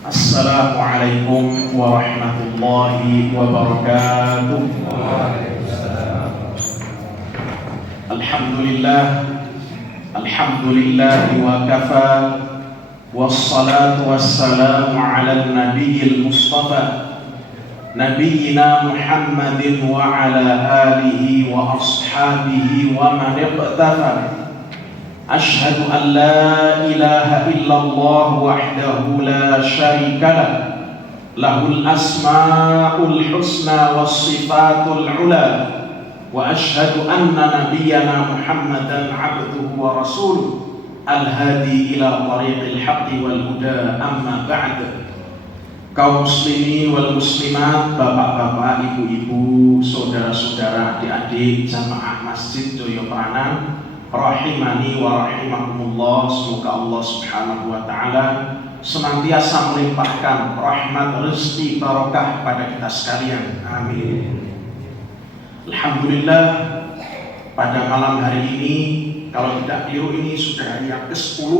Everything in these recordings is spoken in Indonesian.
Assalamualaikum warahmatullahi wabarakatuh. Alhamdulillah, alhamdulillah wa kafa, wassalatu wassalamu ala nabiyil mustafa nabiyyina Muhammadin wa ala alihi wa ashabihi wa man iqtafa. Ashhadu an la ilaha illallah wahdahu la syarika lah, lahul asma'ul husna was sifatul ula, wa ashhadu anna nabiyyana Muhammadan abduhu wa rasuluh al-hadi ila tariqil haqqi wal huda. Amma ba'd. Kaum muslimin wal muslimat, bapak-bapak, ibu-ibu, saudara-saudara, adik-adik jamaah Masjid Joyo Peranan rahimani wa rahimakumullah. Semoga Allah subhanahu wa ta'ala senantiasa melimpahkan rahmat, rezeki, barokah pada kita sekalian. Amin. Alhamdulillah, pada malam hari ini, kalau tidak keliru ini sudah hari yang ke-10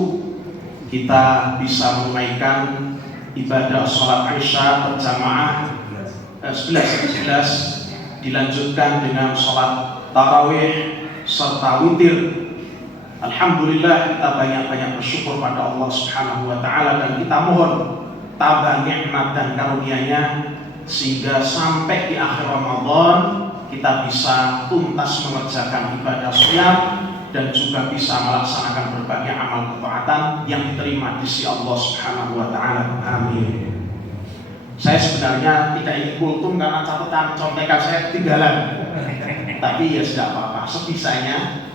kita bisa menunaikan ibadah sholat Isya berjamaah 11 dilanjutkan dengan sholat tarawih serta witir. Alhamdulillah, kita banyak-banyak bersyukur pada Allah subhanahu wa ta'ala, dan kita mohon tabah nikmat dan karunia-Nya sehingga sampai di akhir Ramadan kita bisa tuntas mengerjakan ibadah shiyam dan juga bisa melaksanakan berbagai amal ketaatan yang diterima di sisi Allah subhanahu wa ta'ala. Amin. Saya sebenarnya tidak ingin kultum karena catatan contekan saya ketinggalan, tapi ya sudah apa-apa, sebisanya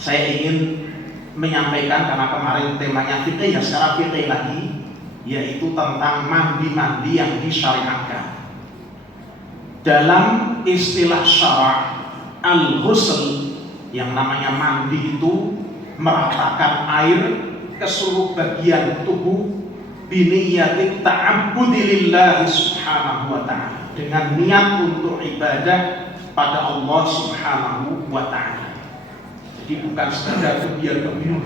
saya ingin menyampaikan, karena kemarin temanya fikih, ya sekarang fikih lagi, yaitu tentang mandi-mandi yang disyariatkan. Dalam istilah syara' al-ghusl, yang namanya mandi itu meratakan air ke seluruh bagian tubuh biniyatit ta'abbudi lillahi subhanahu wa ta'ala, dengan niat untuk ibadah pada Allah subhanahu wa ta'ala. Jadi bukan sekadar kebiar-kebiur.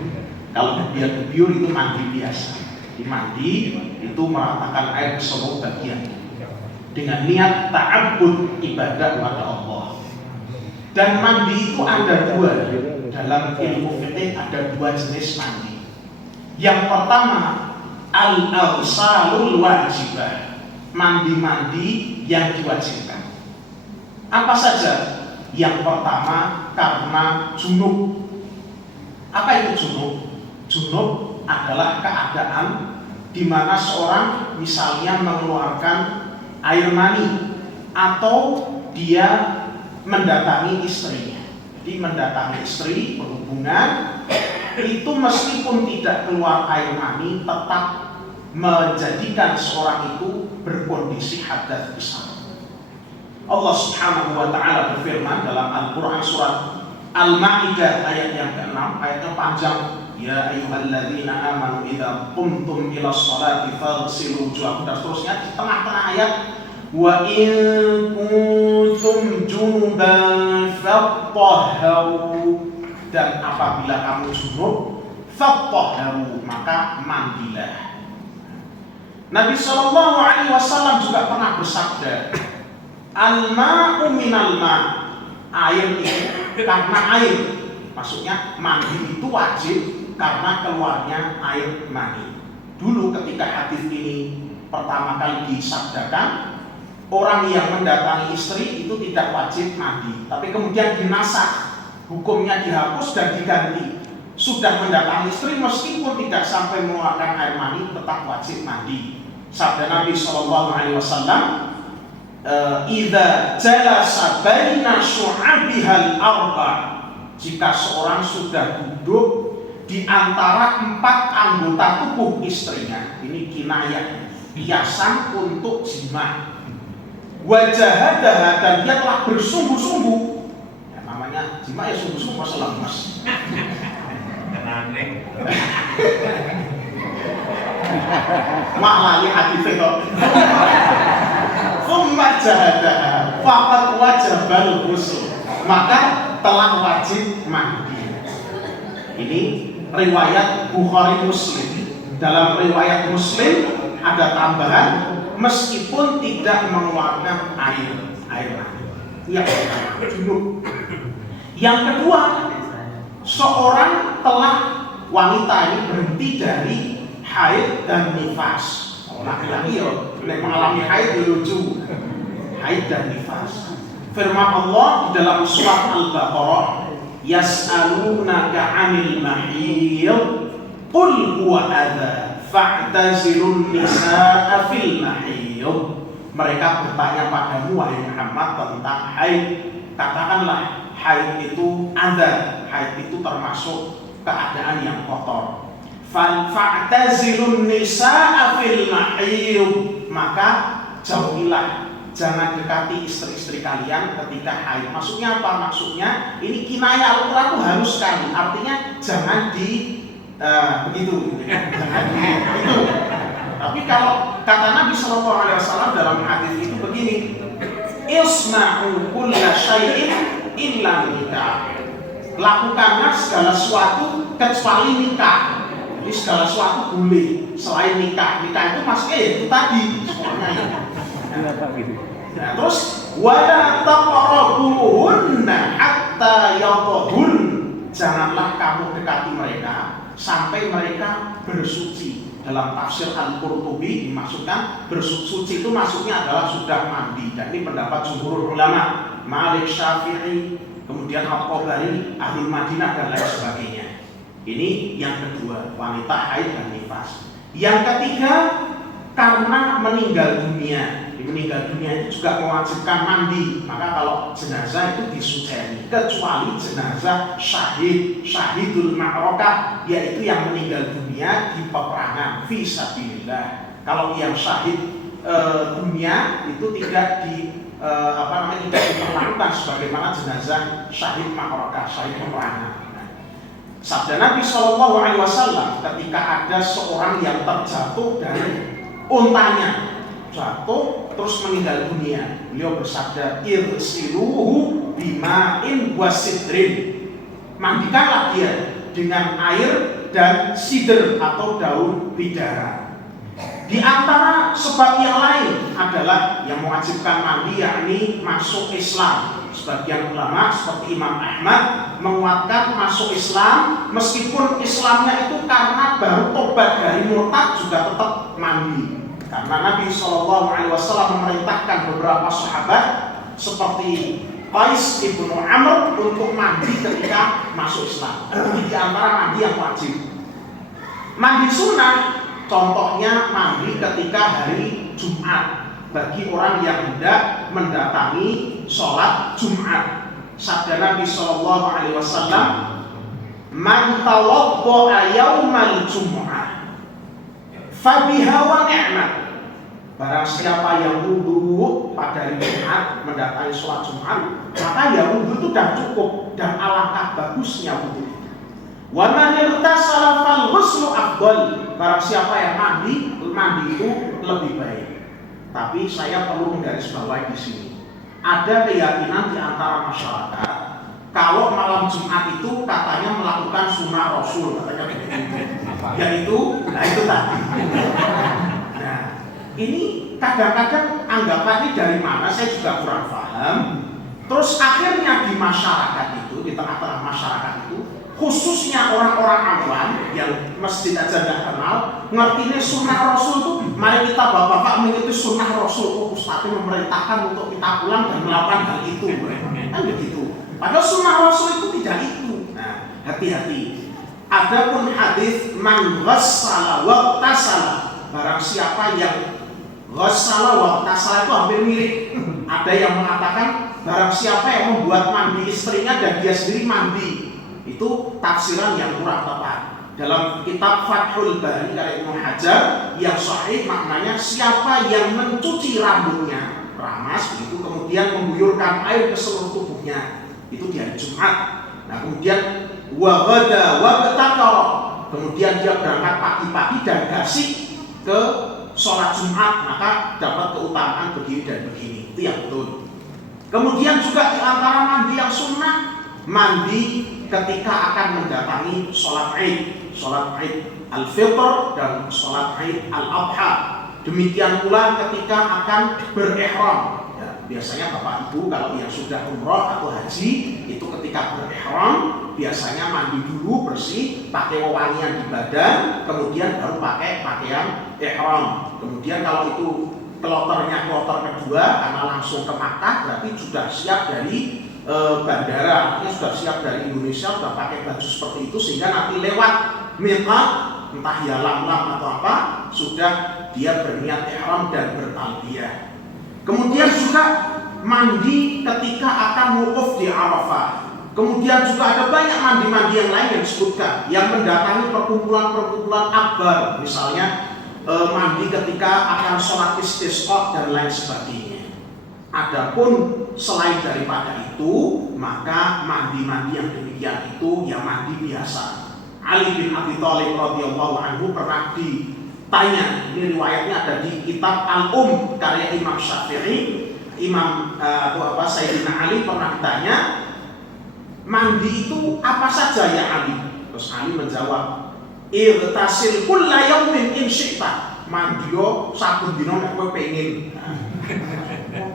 Kalau kebiar-kebiur itu mandi biasa. Di mandi itu meratakan air ke seluruh bagian dengan niat ta'abbud, ibadah pada Allah. Dan mandi itu ada dua. Dalam ilmu fikih ada dua jenis mandi. Yang pertama, al-awsalul wajibah, mandi-mandi yang diwajibkan. Apa saja? Yang pertama, karena junub. Apa itu junub? Junub adalah keadaan di mana seorang misalnya mengeluarkan air mani atau dia mendatangi istrinya. Jadi mendatangi istri, berhubungan, itu meskipun tidak keluar air mani tetap menjadikan seorang itu berkondisi hadas besar. Allah subhanahu wa ta'ala berfirman dalam Al-Quran surat Al-Ma'idah ayat yang ke-6, ayatnya panjang. Ya ayyuhalladzina amanu idza qumtum ila sholati faghsilu wujuhakum, dan seterusnya. Di tengah-tengah ayat, wa in kuntum junuban fattahharu, dan apabila kamu junub fattahharu, maka mandilah. Nabi sallallahu alaihi wasallam juga pernah bersabda, al-ma'u minal ma', air itu karena air. Maksudnya mandi itu wajib karena keluarnya air mani. Dulu ketika hadis ini pertama kali disabdakan, orang yang mendatangi istri itu tidak wajib mandi, tapi kemudian dinasakh, hukumnya dihapus dan diganti. Sudah mendatangi istri meskipun tidak sampai mengeluarkan air mani tetap wajib mandi. Sabda Nabi SAW, idza jalasa baina syu'abihal arba', jika seorang sudah duduk di antara 4 anggota tubuh istrinya, ini kinayah, hiasan untuk jima, wajahadaha, dan dia telah bersungguh-sungguh, ya namanya jima ya sungguh-sungguh, masa lemas. Maklali hadis itu. Fumma jahadaha faqad wajabal ghusl, maka telah wajib mandi. Ini riwayat Bukhari Muslim. Dalam riwayat Muslim ada tambahan meskipun tidak mengeluarkan air mani. Yang pertama, junub. Yang kedua, seorang telah wanita ini berhenti dari haid dan nifas. Laki-laki yang mengalami haid lucu, haid dan nifas. Firman Allah di dalam surat Al-Baqarah, yas'alunaka 'anil mahiyid qul huwa adza fa'tazilun nisaa fil mahiyid. Mereka bertanya padamu wahai Muhammad tentang haid, katakanlah haid itu adza, haid itu termasuk keadaan yang kotor. Fa'tazilun nisaa fil mahiyid, maka jauhilah, jangan dekati istri-istri kalian ketika haid. Maksudnya apa? Maksudnya ini kinayah Al-Quran itu harus sekali. Artinya jangan begitu. Jangan begitu. Tapi kalau kata Nabi Shallallahu Alaihi Wasallam dalam hadis itu begini, isma'u kulla syai'in illa nikah. Lakukanlah segala sesuatu kecuali nikah. Jadi segala sesuatu boleh selain nikah. Nikah itu maksudnya itu tadi semuanya itu. Nah, terus wala taqrabuhunna hatta yatahun. Janganlah kamu dekati mereka sampai mereka bersuci. Dalam tafsir Al-Qurtubi dimaksudkan bersuci itu maksudnya adalah sudah mandi. Dan ini pendapat jumhur ulama, Malik, Syafi'i, kemudian Al-Qabari, Ahlul Madinah dan lain sebagainya. Ini yang kedua, wanita haid dan nifas. Yang ketiga, karena meninggal dunia. Meninggal dunia itu juga mewajibkan mandi. Maka kalau jenazah itu disuceni, kecuali jenazah syahidul ma'rakah, yaitu yang meninggal dunia di peperangan fi sabilillah. Kalau yang syahid dunia itu tidak tidak diperlakukan sebagaimana jenazah syahid ma'rakah, syahid peperangan. Sabda Nabi Shallallahu Alaihi Wasallam ketika ada seorang yang terjatuh dari untanya, jatuh terus meninggal dunia, beliau bersabda, irsiluhu bima'in wasidrin, mandikanlah dia dengan air dan sidr atau daun bidara. Di antara sebab yang lain adalah yang mewajibkan mandi yakni masuk Islam. Sebagian ulama seperti Imam Ahmad menguatkan masuk Islam meskipun Islamnya itu karena baru tobat dari murtad juga tetap mandi. Karena Nabi SAW memerintahkan beberapa sahabat seperti Qais ibnu Amr untuk mandi ketika masuk Islam. Ini di antara mandi yang wajib. Mandi sunnah contohnya mandi ketika hari Jumat bagi orang yang hendak mendatangi sholat Jumat. Sabda Nabi Shallallahu Alaihi Wasallam, man tawaddo'a yaumal jum'ah fabiha wa ni'mat. Barang siapa yang wudu pada hari Jumat mendatangi sholat Jumat, maka ya wudu itu sudah cukup dan alangkah bagusnya wudu. Wa man irtasala fal ghuslu afdal. Barang siapa yang mandi itu lebih baik. Tapi saya perlu menggarisbawahi di sini. Ada keyakinan di antara masyarakat kalau malam Jumat itu katanya melakukan sunnah Rasul, katanya begitu. Yaitu, itu tadi. Nah, ini kadang-kadang anggapan ini dari mana saya juga kurang paham. Terus akhirnya di masyarakat itu, di tengah-tengah masyarakat itu, khususnya orang-orang awam yang masjid aja nggak kenal, ngertinya sunnah Rasul itu, mari kita bapak-bapak mengikuti sunnah Rasul. Ustadz memerintahkan untuk kita pulang dan melakukan hal itu, kan begitu. Padahal sunnah Rasul itu tidak itu. Nah, hati-hati. Adapun hadis man ghassala wa tasala, barang siapa yang ghassala wa tasala itu hampir mirip. Ada yang mengatakan barang siapa yang membuat mandi istrinya dan dia sendiri mandi. Itu tafsiran yang kurang tepat. Dalam kitab Fathul Bari dari Ibnu Hajar yang sahih maknanya siapa yang mencuci rambutnya, ramas begitu, kemudian mengguyurkan air ke seluruh tubuhnya, itu di hari Jumat. Nah, kemudian wa ghada wa batakara, kemudian dia berangkat pagi-pagi dan gasik ke sholat Jumat, maka dapat keutamaan begini dan begini. Itu yang betul. Kemudian juga di antara mandi yang sunnah, mandi ketika akan mendatangi sholat Id al-Fitr dan sholat Id al-Adha. Demikian pula ketika akan berihram. Ya, biasanya Bapak Ibu kalau yang sudah umroh atau haji itu ketika berihram biasanya mandi dulu bersih, pakai wewangian di badan, kemudian baru pakai pakaian ihram. Kemudian kalau itu kloternya kloter kedua karena langsung ke Makkah, berarti sudah siap dari bandara, artinya sudah siap dari Indonesia, sudah pakai baju seperti itu, sehingga nanti lewat miqat, entah ya Lam-Lam atau apa, sudah dia berniat ihram dan bertalbiyah. Kemudian juga mandi ketika akan wukuf di Arafah. Kemudian juga ada banyak mandi-mandi yang lain yang disebutkan, yang mendatangi perkumpulan-perkumpulan akbar, misalnya mandi ketika akan sholat istisqa dan lain sebagainya. Adapun selain daripada itu, maka mandi-mandi yang demikian itu ya mandi biasa. Ali bin Abi Thalib radhiyallahu anhu pernah ditanya, ini riwayatnya ada di kitab Al-Um karya Imam Syafi'i. Imam Sayyidina Ali pernah ditanya, mandi itu apa saja ya Ali? Terus Ali menjawab, irtasil kulla yaumin in syi'ta. Mandi yo saben dina nek kowe pengin.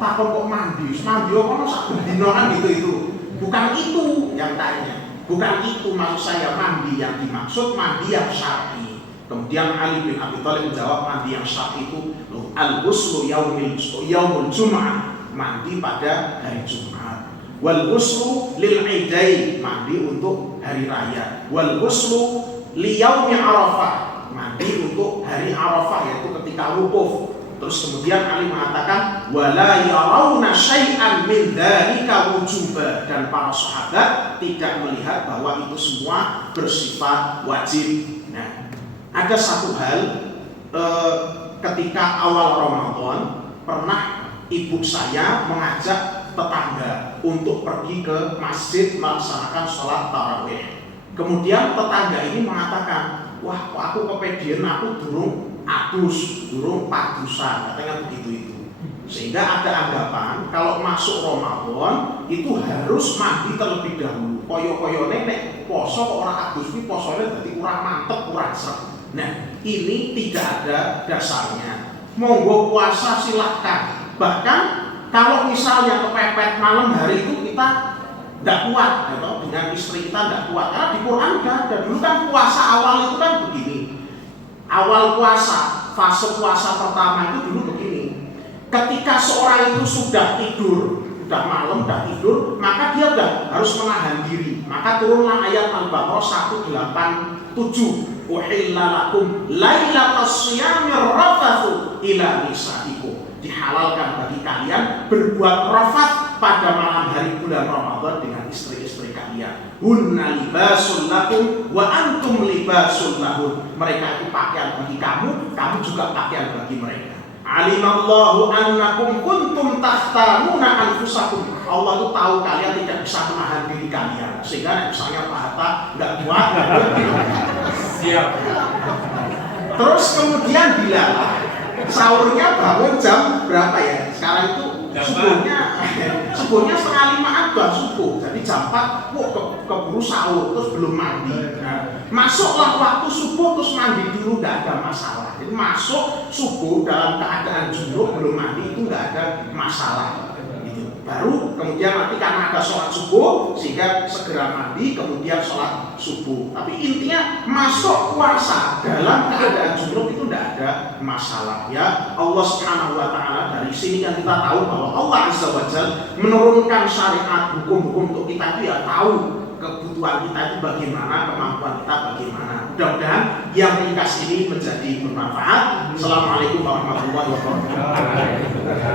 Takon kok mandi yo kono saben dina kan gitu. Bukan itu yang tanya. Bukan itu maksud saya, mandi yang dimaksud mandi yang syar'i. Kemudian Ali bin Abi Thalib menjawab, mandi yang syar'i itu al-ghuslu yaumul jum'ah, mandi pada hari Jumat. Wal ghuslu lil idain, mandi untuk hari raya. Wal ghuslu li yaumi Arafah, mandi untuk hari Arafah, yaitu ketika wukuf. Terus kemudian Ali mengatakan wala yarawna syai'an min dzalika wujuba, dan para sahabat tidak melihat bahwa itu semua bersifat wajib. Nah, ada satu hal ketika awal Ramadan pernah ibu saya mengajak tetangga untuk pergi ke masjid melaksanakan sholat tarawih. Kemudian tetangga ini mengatakan, wah kok aku kepedian, aku durung adus, durung padusan, katanya begitu itu. Sehingga ada anggapan kalau masuk Ramadan itu harus mandi terlebih dahulu. Koyo-koyo nenek poso kok orang adus ini posonya jadi kurang mantep, kurang seret. Nah, ini tidak ada dasarnya. Monggo puasa silahkan. Bahkan kalau misalnya kepepet malam hari itu kita tidak kuat, atau dengan istri kita tidak kuat, karena di Quran tidak ada. Dulu kan puasa awal itu kan begini. Awal puasa, fase puasa pertama itu dulu begini. Ketika seorang itu sudah tidur, sudah malam, sudah tidur, maka dia sudah harus menahan diri. Maka turunlah ayat Al-Baqarah 187. Uhilla lakum lailatas siyamir rafathu ila nisaikum. Dihalalkan bagi kalian berbuat rafat pada malam hari bulan Ramadan dengan istri-istri kalian. Hunna libasul lakum wa antum libasul lahun. Mereka itu pakaian bagi kamu, kamu juga pakaian bagi mereka. Alimallahu annakum kuntum tahtanuna anfusakum. Allah itu tahu kalian tidak bisa menahan diri kalian, sehingga misalnya Pak Hatta nggak kuat. Siap. Terus kemudian dilalah. Sahurnya bangun jam berapa ya? Sekarang itu subuhnya 4:30 sudah subuh. Jadi jam 4 keburu sahur terus belum mandi. Nah, masuklah waktu subuh terus mandi dulu, nggak ada masalah. Jadi masuk subuh dalam keadaan junub belum mandi itu nggak ada masalah. Baru kemudian nanti karena ada sholat subuh sehingga segera mandi kemudian sholat subuh. Tapi intinya masuk puasa dalam keadaan junub itu tidak ada masalah ya. Allah Subhanahu wa taala, dari sini kan kita tahu bahwa Allah Azza wa Jalla menurunkan syariat hukum-hukum untuk kita itu ya tahu kebutuhan kita itu bagaimana, kemampuan kita bagaimana. Mudah-mudahan yang ringkas ini menjadi bermanfaat. Assalamualaikum warahmatullahi wabarakatuh.